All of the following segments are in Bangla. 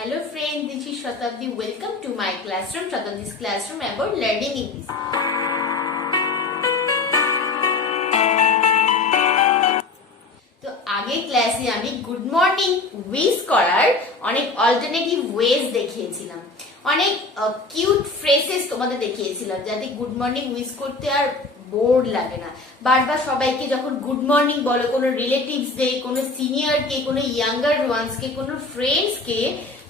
Hello friends, this is Satabdi. Welcome to my classroom, Satabdi's classroom about learning English. তো আগের ক্লাসে আমি গুড মর্নিং উইশ করার অনেক অল্টারনেটিভ ওয়েজ দেখিয়েছিলাম, অনেক কিউট ফ্রেজেস তোমাদের দেখিয়েছিলাম যাতে গুড মর্নিং উইশ করতে আর বোর্ড লাগে না। বারবার সবাইকে যখন গুড মর্নিং বলো, কোনো রিলেটিভস কে, কোনো সিনিয়র কে, কোনো ইয়াঙ্গার ওয়ান্স কে, কোনো ফ্রেন্ডস কে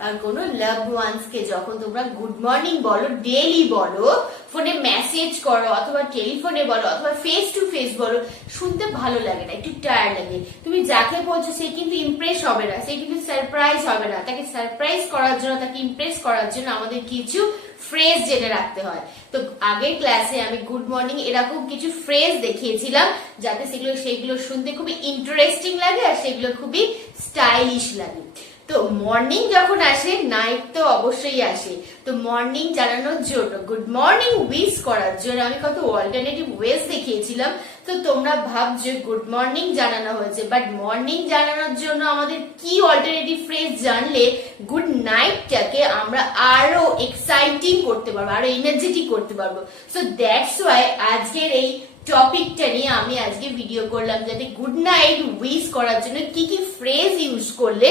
আর কোনো লাভড ওয়ান্স কে যখন তোমরা গুড মর্নিং বলো, ডেইলি বলো, ফোনে মেসেজ করো অথবা টেলিফোনে বলো অথবা ফেস টু ফেস বলো, শুনতে ভালো লাগে না, একটু টায়ার্ড লাগে। তুমি যাকে বলছো সে কিন্তু ইমপ্রেস হবে না, সে কিন্তু সারপ্রাইজ হবে না। তাকে সারপ্রাইজ করার জন্য, তাকে ইমপ্রেস করার জন্য আমাদের কিছু ফ্রেজ জেনে রাখতে হয়। তো আগের ক্লাসে আমি গুড মর্নিং এরকম কিছু ফ্রেজ দেখিয়েছিলাম যাতে সেগুলো শুনতে খুবই ইন্টারেস্টিং লাগে আর সেগুলো খুবই স্টাইলিশ লাগে। তো মর্নিং যখন আসে, নাইট তো অবশ্যই আসে। তো মর্নিং জানানোর জন্য, গুড মর্নিং উইশ করার জন্য আমি কত অল্টারনেটিভ ওয়েজ দেখিয়েছিলাম। তো তোমরা ভাবছো গুড মর্নিং জানানো হয়েছে, বাট মর্নিং জানানোর জন্য আমাদের কি অল্টারনেটিভ ফ্রেজ জানলে গুড নাইটটাকে আমরা আরো এক্সাইটিং করতে পারবো, আরো এনার্জেটিক করতে পারবো। সো দ্যাটস ওয়াই আজকের এই টপিকটা নিয়ে আমি আজকে ভিডিও করলাম, যাতে গুড নাইট উইশ করার জন্য কি কি ফ্রেজ ইউজ করলে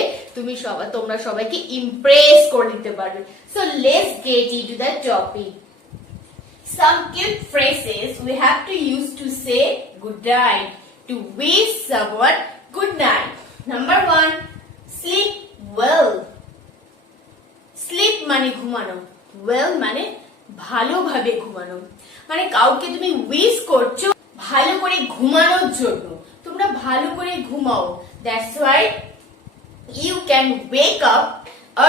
তোমরা সবাইকে ইমপ্রেস করে দিতে পারবে। So let's get into the topic. Some cute phrases we have to use to say good night, to wish someone good night. Number 1, sleep well. Sleep মানে ঘুমানো, well মানে ভালোভাবে ঘুমানো। মানে কাউকে তুমি উইশ করছো ভালো করে ঘুমানোর জন্য, তোমরা ভালো করে ঘুমাও। That's why you can wake up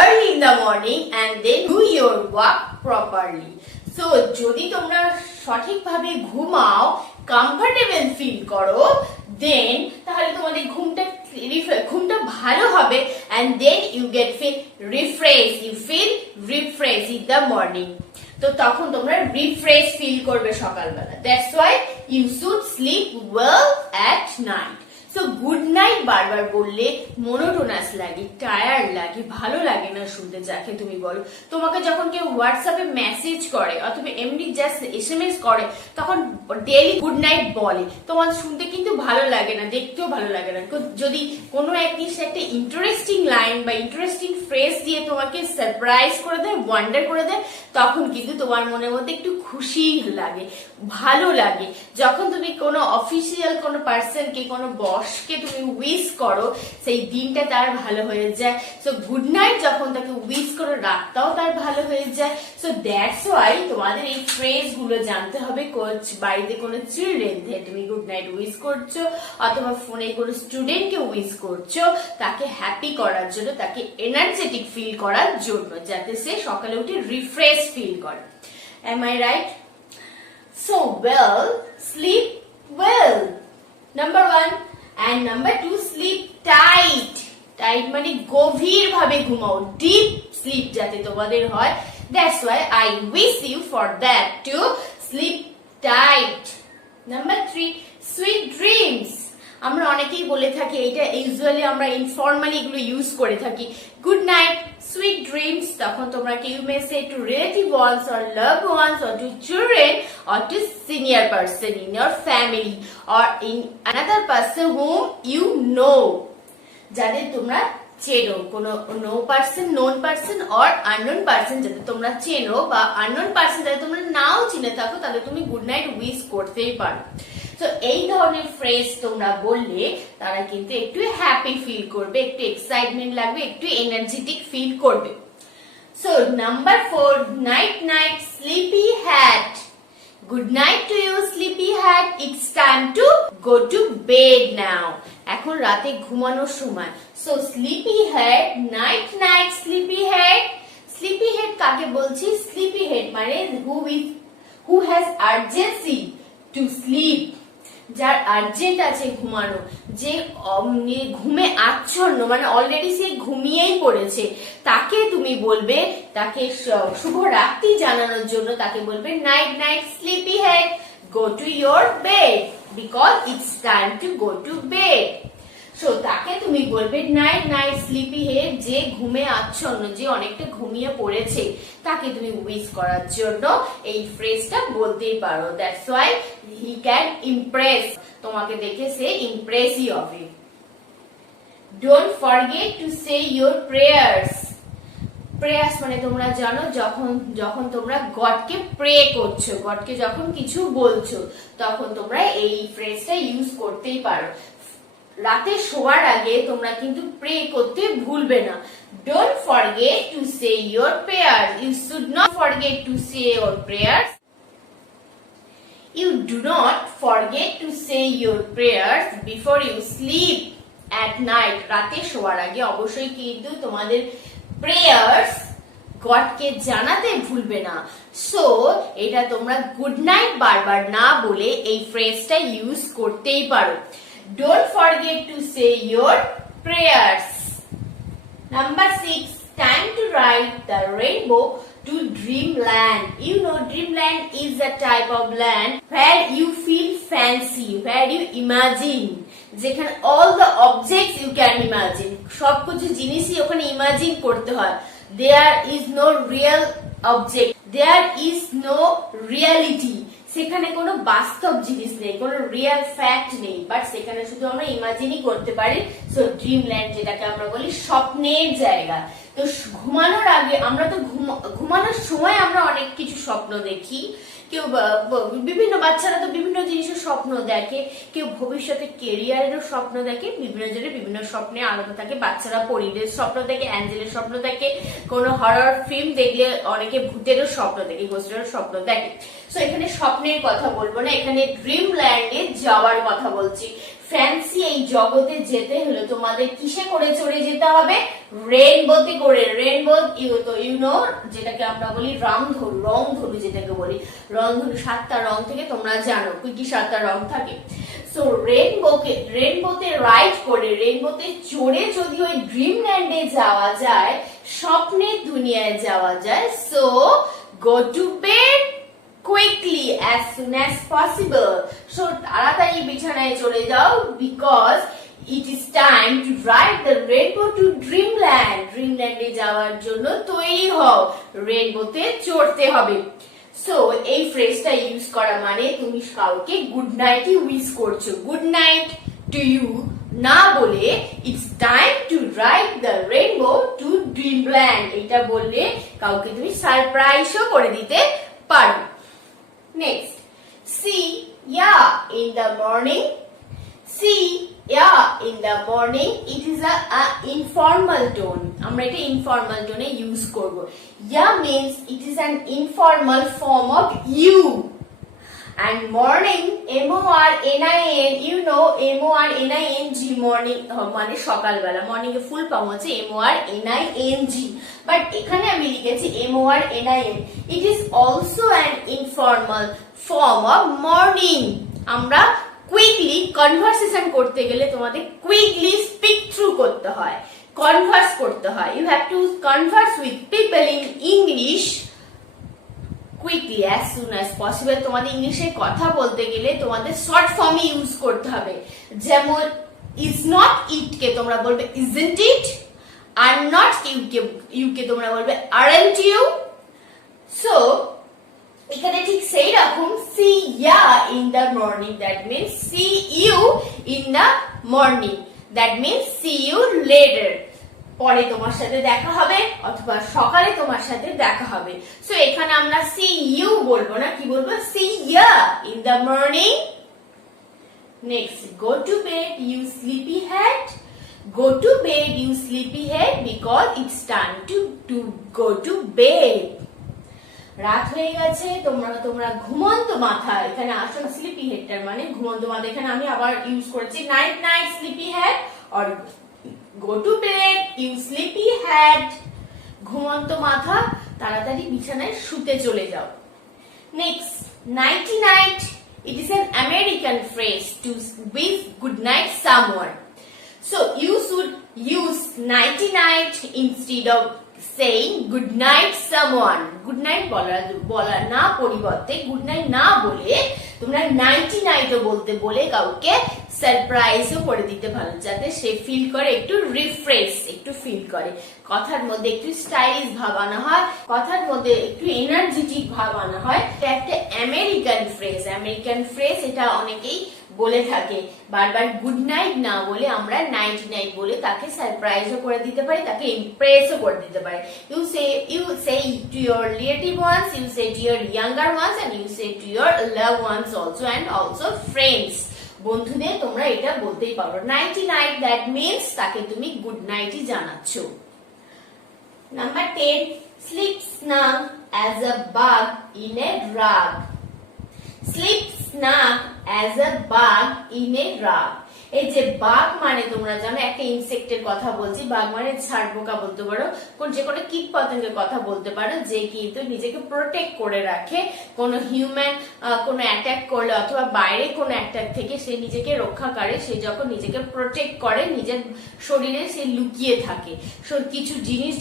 early in the morning and then do your work properly. So যদি তোমরা সঠিকভাবে ঘুমাও, কমফোর্টেবল ফিল করো, দেন তাহলে তোমাদের ঘুমটা ভালো হবে and then you get feel refresh in the morning. তো তখন তোমরা রিফ্রেশ ফিল করবে সকালবেলা। That's why you should sleep well at night. So good night বারবার বললে মনোটোনাস লাগে, টায়ার্ড লাগে, ভালো লাগে না শুনতে। যাকে তুমি বলো, তোমাকে যখন কেউ হোয়াটসঅ্যাপে মেসেজ করে অথবা এমনি জাস্ট এসএমএস করে, তখন ডেইলি গুড নাইট বলে, তোমার শুনতে কিন্তু ভালো লাগে না, দেখতেও ভালো লাগে না। যদি কোনো একটা ইন্টারেস্টিং লাইন বা ইন্টারেস্টিং ফ্রেজ দিয়ে তোমাকে সারপ্রাইজ করে দেয়, ওয়ান্ডার করে দেয়, তখন কিন্তু তোমার মনের মধ্যে একটু খুশি লাগে, ভালো লাগে। যখন তুমি কোনো অফিসিয়াল কোনো পার্সনকে, কোনো বসকে তুমি উইশ করো, সেই দিনটা তার ভালো হয়ে যায়। সো গুড নাইট যখন তাকে উইশ করো, রাতটাও তার ভালো হয়ে যায়। সো দ্যাটস ওয়াই তোমাদের এই ফ্রেজ গুলো জানতে হবে। বাড়িতে কোনো চিলড্রেনকে তুমি গুড নাইট উইশ করছো অথবা ফোনে কোনো স্টুডেন্টকে উইশ করছো, তাকে হ্যাপি করার জন্য, তাকে এনার্জেটিক ফিল করার জন্য, যাতে সে সকালে উঠে রিফ্রেশ ফিল করে। Am I right? So well, sleep well. Number 1. And number 2, sleep tight. Tight মানে গভীর ভাবে ঘুমাও, deep sleep যাতে তোমাদের হয়। That's why I wish you for that to sleep tight. Number 3, sweet dreams. আমরা অনেকেই বলে থাকি, এটা ইউজুয়ালি আমরা ইনফর্মালি এগুলো ইউজ করে থাকি। Good night, sweet dreams. তখন তোমরা you may say to relative ones or loved ones or to children or to senior person in your family or in another person whom you know. যাদের তোমরা চেনো, কোনো known person or unknown person যাদের তোমরা চেনো, বা unknown person যাদের তোমরা নাও চিনে থাকো, তাহলে তুমি গুড নাইট উইশ করতেই পারো। তো এই ধরনের ফ্রেজ তোমরা বললে তারা কিন্তু একটু হ্যাপি ফিল করবে, একটু এক্সাইটমেন্ট লাগবে, একটু এনার্জেটিক ফিল করবে। So number 4, night sleepy hat. Good night to you sleepy hat. It's time to go to bed now. এখন রাতে ঘুমানোর সময়। So sleepy hat, night sleepy hat. Sleepy hat কাকে বলছি? Sleepy hat মানে who has urgency to sleep. যার আর্জেন্ট আছে ঘুমানো, যে ঘুমে আচ্ছন্ন, মানে অলরেডি সে ঘুমিয়েই পড়েছে, তাকে তুমি বলবে, তাকে শুভ রাত্রি জানানোর জন্য তাকে বলবে night sleepy head, go to your bed because it's time to go to bed. So তাকে তুমি বলবে নাইট নাইট স্লিপি হেড, যে ঘুমে আচ্ছন্ন, যে অনেকটা ঘুমিয়ে পড়েছে, তাকে তুমি উইশ করার জন্য এই ফ্রেজটা বলতেই পারো। That's why he can Impress, তোমাকে দেখে সে ইমপ্রেসই হবে। Don't forget to say your prayers. Prayers মানে তোমরা জানো, যখন তোমরা গডকে প্রে করছো, গডকে যখন কিছু বলছো, তখন তোমরা এই ফ্রেজটা ইউজ করতেই পারো। রাতে শোয়ার আগে তোমরা কিন্তু প্রে করতে ভুলবে না। Don't forget to say your prayers, you should not forget to say your prayers. You do not forget to say your prayers before you sleep at night. রাতে শোয়ার আগে অবশ্যই কিন্তু তোমাদের প্রেয়ার্স গডকে জানাতে ভুলবে না। সো এটা তোমরা গুড নাইট বারবার না বলে এই ফ্রেজটা ইউজ করতেই পারো। Don't forget to say your prayers. Number 6, time to ride the rainbow to dreamland. You know, dreamland is a type of land where you feel fancy, where you imagine. যেখানে all the objects you can imagine, সবকিছু জিনিসই ওখানে ইমাজিন করতে হয়। There is no real object, there is no reality. সেখানে কোনো বাস্তব জিনিস নেই, কোনো রিয়েল ফ্যাক্ট নেই, বাট সেখানে শুধু আমরা ইমাজিনই করতে পারি। সো ড্রিমল্যান্ড যেটাকে আমরা বলি স্বপ্নের জায়গা। তো ঘুমানোর আগে আমরা তো ঘুমানোর সময় আমরা অনেক কিছু স্বপ্ন দেখি। কেউ বিভিন্ন বাচ্চারা তো বিভিন্ন জিনিসের স্বপ্ন দেখে, কেউ ভবিষ্যতে কেরিয়ারেরও স্বপ্ন দেখে, বিভিন্ন জনের বিভিন্ন স্বপ্নে আলাদা থাকে। বাচ্চারা পরীদের স্বপ্ন দেখে, অ্যাঞ্জেলের স্বপ্ন দেখে, কোনো হরর ফিল্ম দেখলে অনেকে ভূতেরও স্বপ্ন দেখে, গোস্টেরও স্বপ্ন দেখে। সো এখানে স্বপ্নের কথা বলবো না, এখানে ড্রিমল্যান্ডে যাওয়ার কথা বলছি। ফ্যান্সি এই জগতে যেতে হলে তোমাদের কিসে করে চড়ে যেতে হবে? রেইনবোতে করে। রেইনবো ইউ নো, যেটাকে আমরা বলি রংধনু যেটাকে বলি। রংধনু 7টা রং থেকে তোমরা জানো কি কি 7টা রং থাকে। সো রেইনবোতে রাইড করে, রেইনবোতে চড়ে যদি ওই ড্রিমল্যান্ডে যাওয়া যায়, স্বপ্নের দুনিয়ায় যাওয়া যায়। So go to bed quickly as soon as possible. So তাড়াতাড়ি বিছানায় চলে যাও, because it is time to ride the rainbow to dreamland. ড্রিমল্যান্ডে যাওয়ার জন্য তৈরি হও, রেইনবোতে চড়তে হবে। সো এই ফ্রেজটা ইউজ করা মানে তুমি কাউকে গুড নাইটই উইশ করছো। গুড নাইট টু ইউ না বলে it's time to ride the rainbow to dreamland, এটা বললে কাউকে তুমি সারপ্রাইজও করে দিতে পারো। Next, see ya in the morning. See ya in the morning. It is a informal tone. আমরা এটা informal tone এ use করব। Ya means it is an informal form of you. And morning, M-O-R-N-I-N, you know, M-O-R-N-I-N-G, morning মানে সকালবেলা। মর্নিং এর ফুল ফর্ম হচ্ছে M-O-R-N-I-N-G, বাট এখানে আমি লিখেছি M-O-R-N-I-N। It is also an informal form of morning. আমরা কুইকলি কনভারসেশন করতে গেলে তোমাদের কুইকলি স্পিক থ্রু করতে হয়, কনভার্স করতে হয়। You have to converse with people in English quickly as soon as possible. তোমাদের ইংলিশে কথা বলতে গেলে তোমাদের শর্ট ফর্মে ইউজ করতে হবে। যেমন is not it কে তোমরা বলবে isn't it, are not you কে তোমরা বলবে aren't you। সো এখানে ঠিক সেই রকম see ya in the morning, that means see you in the morning, that means see you later, পরে তোমার সাথে দেখা হবে অথবা সকালে তোমার সাথে দেখা হবে। সো এখানে আমরা see you বলবো না, কি বলবো? see ya in the morning. Next, go to bed you sleepyhead. Go to bed you sleepyhead because it's time to go to bed. রাত হয়ে গেছে, তোমরা ঘুমন্ত মাথা। এখানে আসলে স্লিপি হেডটার মানে ঘুমন্ত মাথা। এখানে আমি আবার ইউজ করেছি night night sleepy head or go to bed you sleepy head. ঘুমন্ত মাথা, তাড়াতাড়ি বিছানায় শুতে চলে যাও। Next, nighty night. It is an American phrase to wish good night someone. So you should use nighty night instead of saying good night someone. Good night বলা না পরিবর্তে, গুড নাইট না বলে তোমরা নাইটি নাইটও বলতে বলে কাউকে সারপ্রাইজও করে দিতে পারো, যাতে সে ফিল করে একটু রিফ্রেশ, একটু ফিল করে, কথার মধ্যে একটু স্টাইলিশ ভাব আনা হয়, কথার মধ্যে একটু এনার্জেটিক ভাব আনা হয়। এটা একটা আমেরিকান ফ্রেজ, এটা অনেকেই বলে থাকে। বারবার গুড নাইট না বলে আমরা নাইট নাইট বলে তাকে সারপ্রাইজও করে দিতে পারি, তাকে ইমপ্রেসও করে দিতে পারি। You say to your relative ones, you say to your younger ones, and you say to your love ones also, and also friends. বন্ধুদের তোমরা এটা বলতেই পারো। নাইটি নাইট, দ্যাট মিনস তাকে তুমি গুড নাইটই জানাচ্ছ। Number 10, sleep snug as a bug in a rug. Sleep snug as a bug in a rug. এই যে বাগ মানে তোমরা জানো একটা ইনসেক্টের কথা বলছি। বাগ মানে ঝাড় পোকা বলতে পারো, যে কোনো কীট পতঙ্গের কথা বলতে পারো, যে কিন্তু নিজেকে প্রোটেক্ট করে রাখে কোনো হিউম্যান কোনো অ্যাটাক করলে অথবা বাইরে কোনো অ্যাটাক থেকে সে নিজেকে রক্ষা করে। সে যখন নিজেকে প্রোটেক্ট করে, নিজের শরীরে সে লুকিয়ে থাকে, কিছু জিনিস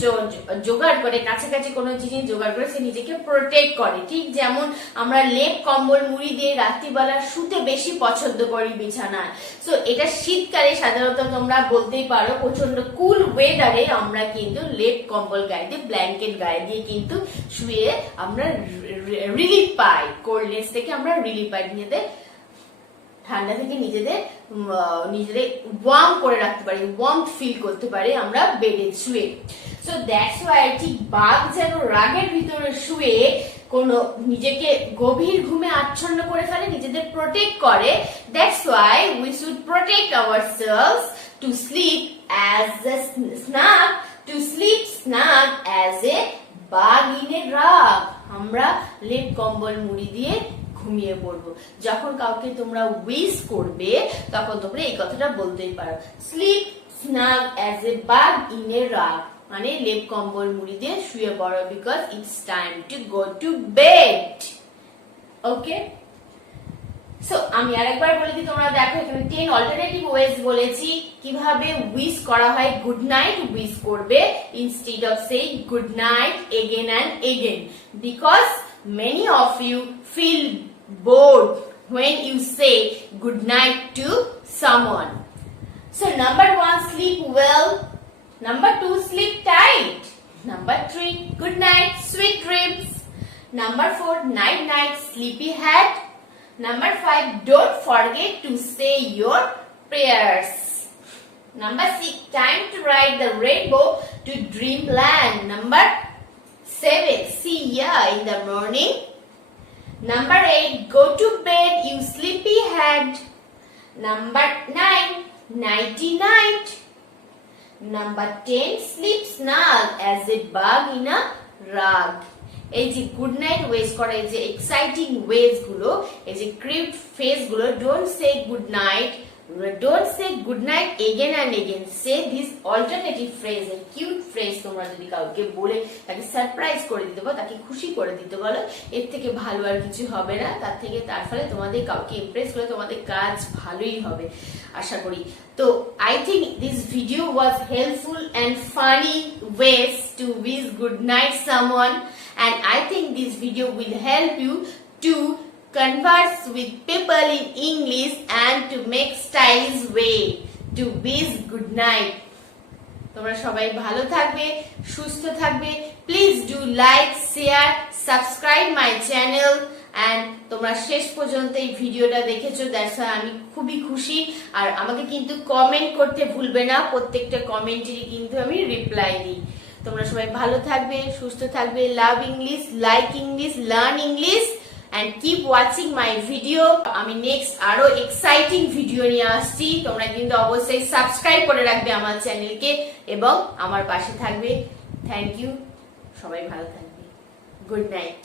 জোগাড় করে, কাছাকাছি কোনো জিনিস জোগাড় করে সে নিজেকে প্রোটেক্ট করে। ঠিক যেমন আমরা লেপ কম্বল মুড়ি দিয়ে রাত্রিবেলা শুতে বেশি পছন্দ করি বিছানায়। সো এটা শীতকালে সাধারণত তোমরা বলতেই পারো প্রচন্ড কুল ওয়েদারে আমরা কিন্তু লেপ কম্বল গায়ে দিয়ে, ব্ল্যাঙ্কেট গায়ে দিয়ে কিন্তু শুয়ে আমরা রিলিফ পাই, কোল্ডনেস থেকে আমরা রিলিফ পাই, নিজেদের ঠান্ডা থেকে নিজেদের ওয়ার্ম করে রাখতে পারি, ওয়ার্ম ফিল করতে পারি আমরা বেডে শুয়ে। সো দ্যাটস ওয়াই ঠিক বাঘ যেন রাগের ভিতরে শুয়ে কোন নিজেকে গভীর ঘুমে আচ্ছন্ন করে ফেলে, নিজেদের প্রোটেক্ট করে। That's why we should protect ourselves to sleep snug as a bug in a rug. আমরা লেপ কম্বল মুড়ি দিয়ে ঘুমিয়ে পড়বো। যখন কাউকে তোমরা উইশ করবে তখন তোমরা এই কথাটা বলতেই পারো, sleep snug as a bug in a rug, মানে লেপ কম্বল মুড়ি দিয়ে শুয়ে পড়ো, because it's time to go to bed. Okay, so আমি আরেকবার বলে দিই, তোমরা দেখো এখানে 10 অল্টারনেটিভ ওয়েজ বলেছি কিভাবে উইশ করা হয়। গুড নাইট উইশ করবে instead of saying good night again and again, because many of you feel bored when you say good night to someone. So number 1, sleep well. Number 2, sleep tight. Number 3, good night, sweet dreams. Number 4, night night, sleepy head. Number 5, don't forget to say your prayers. Number 6, time to ride the rainbow to dreamland. Number 7, see ya in the morning. Number 8, go to bed, you sleepy head. Number 9, nighty night. Number 10, sleep snug as a bug in a rug. এই যে গুড নাইট ওয়েজ করা, এই যে এক্সাইটিং ওয়েজ গুলো, এই যে ক্রিপ্ট ফেজ গুলো, don't say good night, don't say good night again and again. Say this alternative phrase, a cute phrase. তোমরা যদি কাউকে বলে তাকে সারপ্রাইজ করে দিতে বলো, তাকে খুশি করে দিতে বলো, এর থেকে ভালো আর কিছু হবে না। তার ফলে তোমাদের কাউকে ইমপ্রেস করে তোমাদের কাজ ভালোই হবে আশা করি। তো I think this video was helpful and funny ways to wish good night someone, and I think this video will help you to converse with people in English and to make stylish way to wish good night. তোমরা সবাই ভালো থাকবে, সুস্থ থাকবে। Please do like, share, subscribe my channel, and তোমরা শেষ পর্যন্ত এই ভিডিওটা দেখেছো, দ্যাটস আমি খুবই খুশি। আর আমাকে কিন্তু কমেন্ট করতে ভুলবে না, প্রত্যেকটা কমেন্টেরই কিন্তু আমি রিপ্লাই দিই। তোমরা সবাই ভালো থাকবে, সুস্থ থাকবে। লাভ English, like English, learn English, and keep watching my video. আমি নেক্সট আরো এক্সাইটিং ভিডিও নিয়ে আসছি। তোমরা কিন্তু অবশ্যই সাবস্ক্রাইব করে রাখবে আমার চ্যানেলকে এবং আমার পাশে থাকবে। থ্যাংক ইউ, সবাই ভালো থাকবে। Good night.